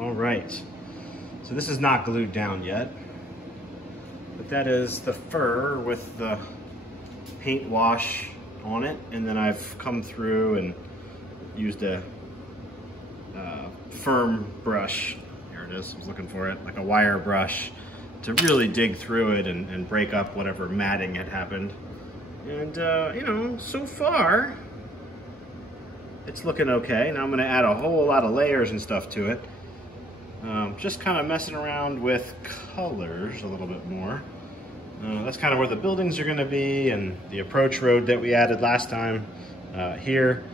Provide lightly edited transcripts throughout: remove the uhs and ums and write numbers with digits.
All right, so this is not glued down yet, but that is the fur with the paint wash on it, and then I've come through and used a firm brush. Here it is, I was looking for it, like a wire brush, to really dig through it and break up whatever matting had happened. And you know, so far it's looking okay. Now I'm going to add a whole lot of layers and stuff to it. Just kind of messing around with colors a little bit more. That's kind of where the buildings are going to be, and the approach road that we added last time here.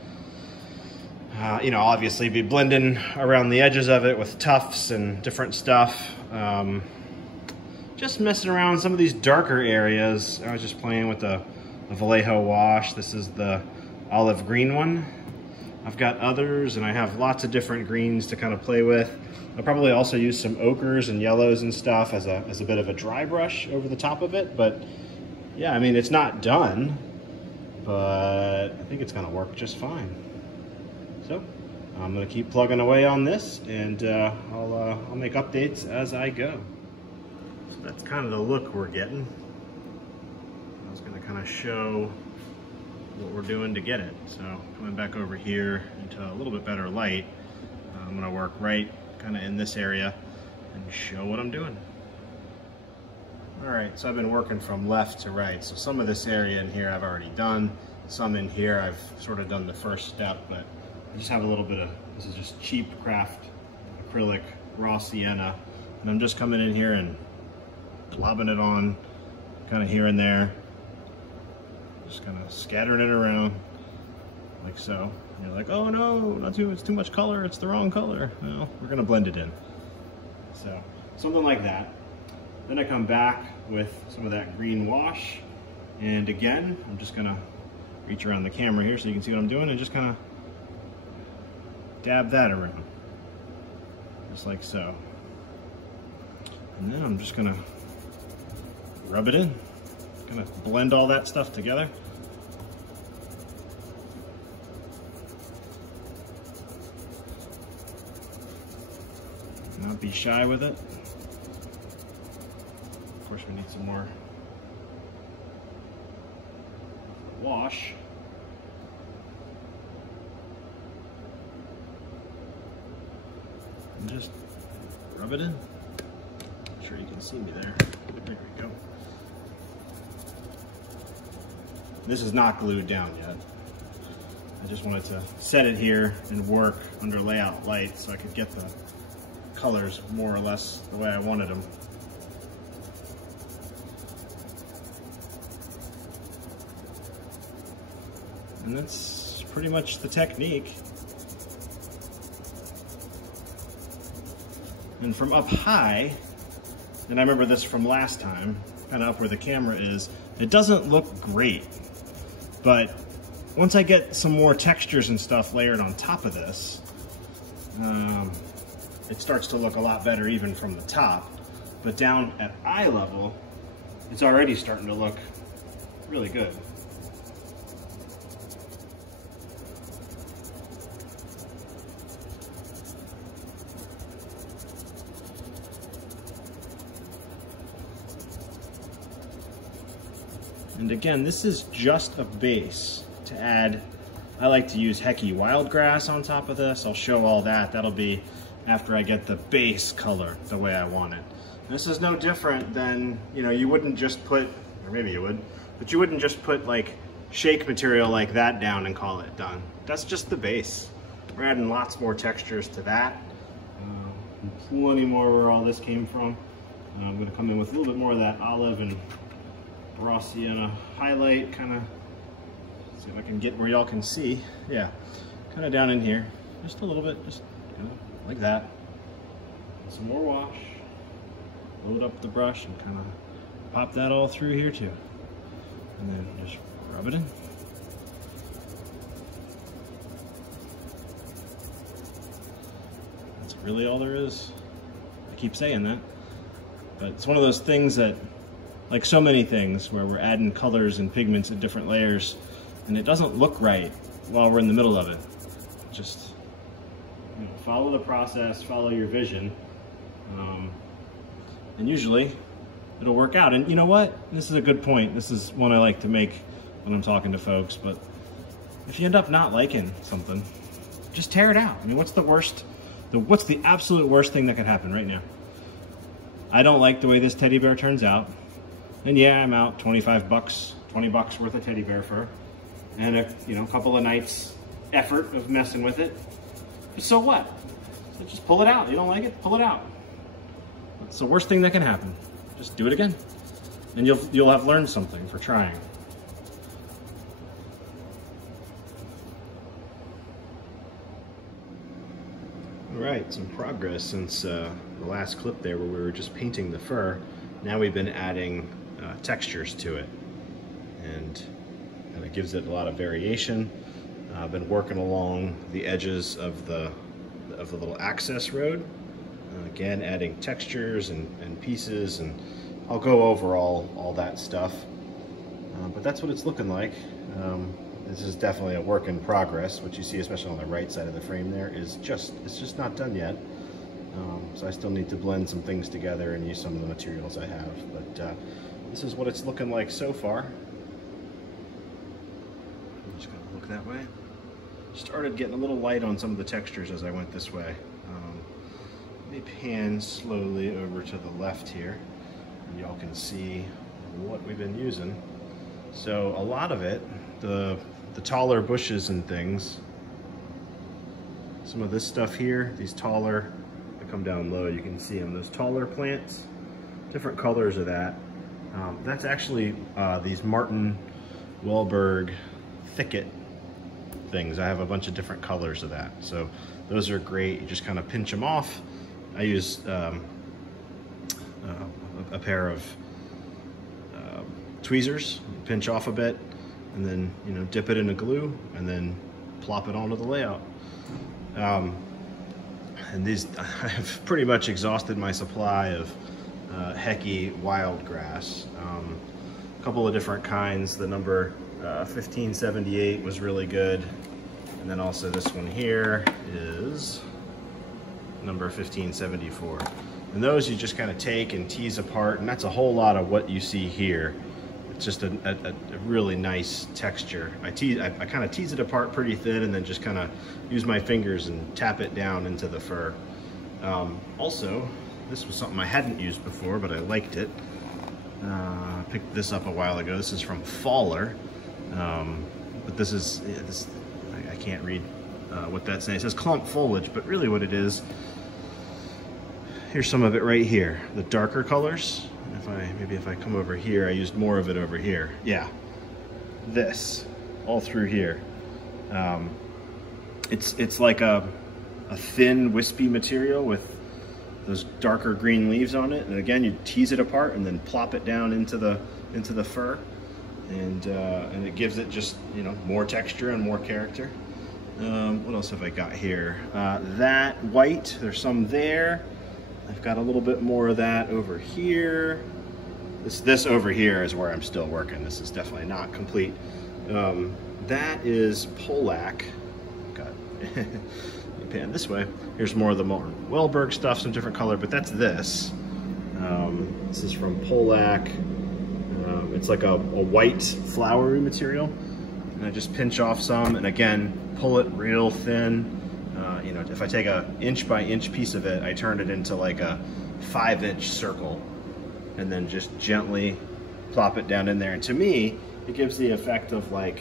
You know, obviously be blending around the edges of it with tufts and different stuff. Just messing around some of these darker areas. I was just playing with the Vallejo wash. This is the olive green one. I've got others, and I have lots of different greens to kind of play with. I'll probably also use some ochres and yellows and stuff as a bit of a dry brush over the top of it. But yeah, I mean, it's not done, but I think it's gonna work just fine. So I'm gonna keep plugging away on this, and I'll make updates as I go. So that's kind of the look we're getting. I was gonna kind of show what we're doing to get it. So coming back over here into a little bit better light, I'm gonna work right kind of in this area and show what I'm doing. All right, so I've been working from left to right. So some of this area in here I've already done. Some in here I've sort of done the first step, but I just have a little bit of, this is just cheap craft acrylic raw sienna. And I'm just coming in here and globbing it on kind of here and there. Just kind of scattering it around like so. And you're like, oh no, it's too much color, it's the wrong color. Well, we're gonna blend it in. So something like that. Then I come back with some of that green wash, and again, I'm just gonna reach around the camera here so you can see what I'm doing, and just kind of dab that around, just like so. And then I'm just gonna rub it in, kind of blend all that stuff together. Not be shy with it. Of course, we need some more wash. And just rub it in. I'm sure you can see me there. There we go. This is not glued down yet. I just wanted to set it here and work under layout light so I could get the colors more or less the way I wanted them. And that's pretty much the technique. And from up high, and I remember this from last time, kind of up where the camera is, it doesn't look great. But once I get some more textures and stuff layered on top of this, it starts to look a lot better even from the top. But down at eye level, it's already starting to look really good. And again, this is just a base to add. I like to use Heki wildgrass on top of this. I'll show all that. That'll be after I get the base color the way I want it. This is no different than, you know, you wouldn't just put, or maybe you would, but you wouldn't just put like shake material like that down and call it done. That's just the base. We're adding lots more textures to that. Plenty more where all this came from. I'm gonna come in with a little bit more of that olive and raw sienna highlight, kind of, see if I can get where y'all can see. Yeah, kind of down in here, just a little bit, just kind of like that. Some more wash, load up the brush and kind of pop that all through here too. And then just rub it in. That's really all there is. I keep saying that, but it's one of those things that, like so many things, where we're adding colors and pigments at different layers, and it doesn't look right while we're in the middle of it. Just, you know, follow the process, follow your vision, and usually it'll work out. And you know what? This is a good point. This is one I like to make when I'm talking to folks, but if you end up not liking something, just tear it out. I mean, what's the absolute worst thing that could happen right now? I don't like the way this teddy bear turns out. And yeah, I'm out 25 bucks, 20 bucks worth of teddy bear fur and a couple of nights effort of messing with it. But so what? So just pull it out. You don't like it? Pull it out. It's the worst thing that can happen. Just do it again. And you'll have learned something for trying. All right, some progress since the last clip there where we were just painting the fur. Now we've been adding textures to it, and it gives it a lot of variation. I've been working along the edges of the little access road, again adding textures and pieces, and I'll go over all that stuff. But that's what it's looking like. This is definitely a work in progress. What you see, especially on the right side of the frame there, it's just not done yet. So I still need to blend some things together and use some of the materials I have. But this is what it's looking like so far. I'm just gonna look that way. Started getting a little light on some of the textures as I went this way. Let me pan slowly over to the left here, and y'all can see what we've been using. So a lot of it, the taller bushes and things, some of this stuff here, these taller, I come down low, you can see them, those taller plants, different colors of that. That's actually these Martin Wellberg thicket things. I have a bunch of different colors of that. So those are great. You just kind of pinch them off. I use a pair of tweezers, pinch off a bit, and then dip it in a glue, and then plop it onto the layout. And these, I have pretty much exhausted my supply of Heki wild grass. A couple of different kinds. The number 1578 was really good, and then also this one here is number 1574. And those you just kind of take and tease apart, and that's a whole lot of what you see here. It's just a really nice texture. I kind of tease it apart pretty thin, and then just kind of use my fingers and tap it down into the fur. Also, this was something I hadn't used before, but I liked it. I picked this up a while ago. This is from Pollak, but this is I can't read what that's saying. It says clump foliage, but really what it is, here's some of it right here, the darker colors. Maybe if I come over here, I used more of it over here. Yeah, this all through here. It's like a thin wispy material with those darker green leaves on it, and again you tease it apart and then plop it down into the fur, and it gives it just more texture and more character. What else have I got here? That white, there's some there. I've got a little bit more of that over here. This over here is where I'm still working. This is definitely not complete. That is Pollak. Got pan this way. Here's more of the Martin Wellberg stuff, some different color, but that's this. This is from Pollak. It's like a white flowery material, and I just pinch off some, and again pull it real thin. If I take a inch by inch piece of it, I turn it into like a 5-inch circle, and then just gently plop it down in there. And to me, it gives the effect of like,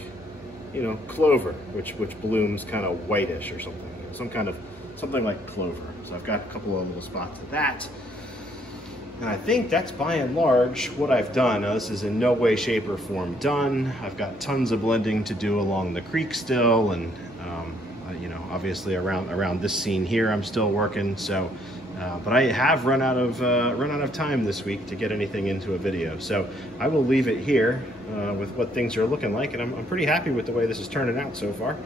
clover, which blooms kind of whitish or something, something like clover. So I've got a couple of little spots of that. And I think that's by and large what I've done. Now, this is in no way, shape, or form done. I've got tons of blending to do along the creek still, and obviously around this scene here, I'm still working. So, but I have run out of time this week to get anything into a video. So I will leave it here with what things are looking like, and I'm pretty happy with the way this is turning out so far.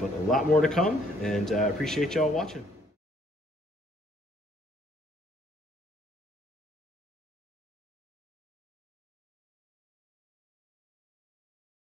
But a lot more to come, and I appreciate y'all watching.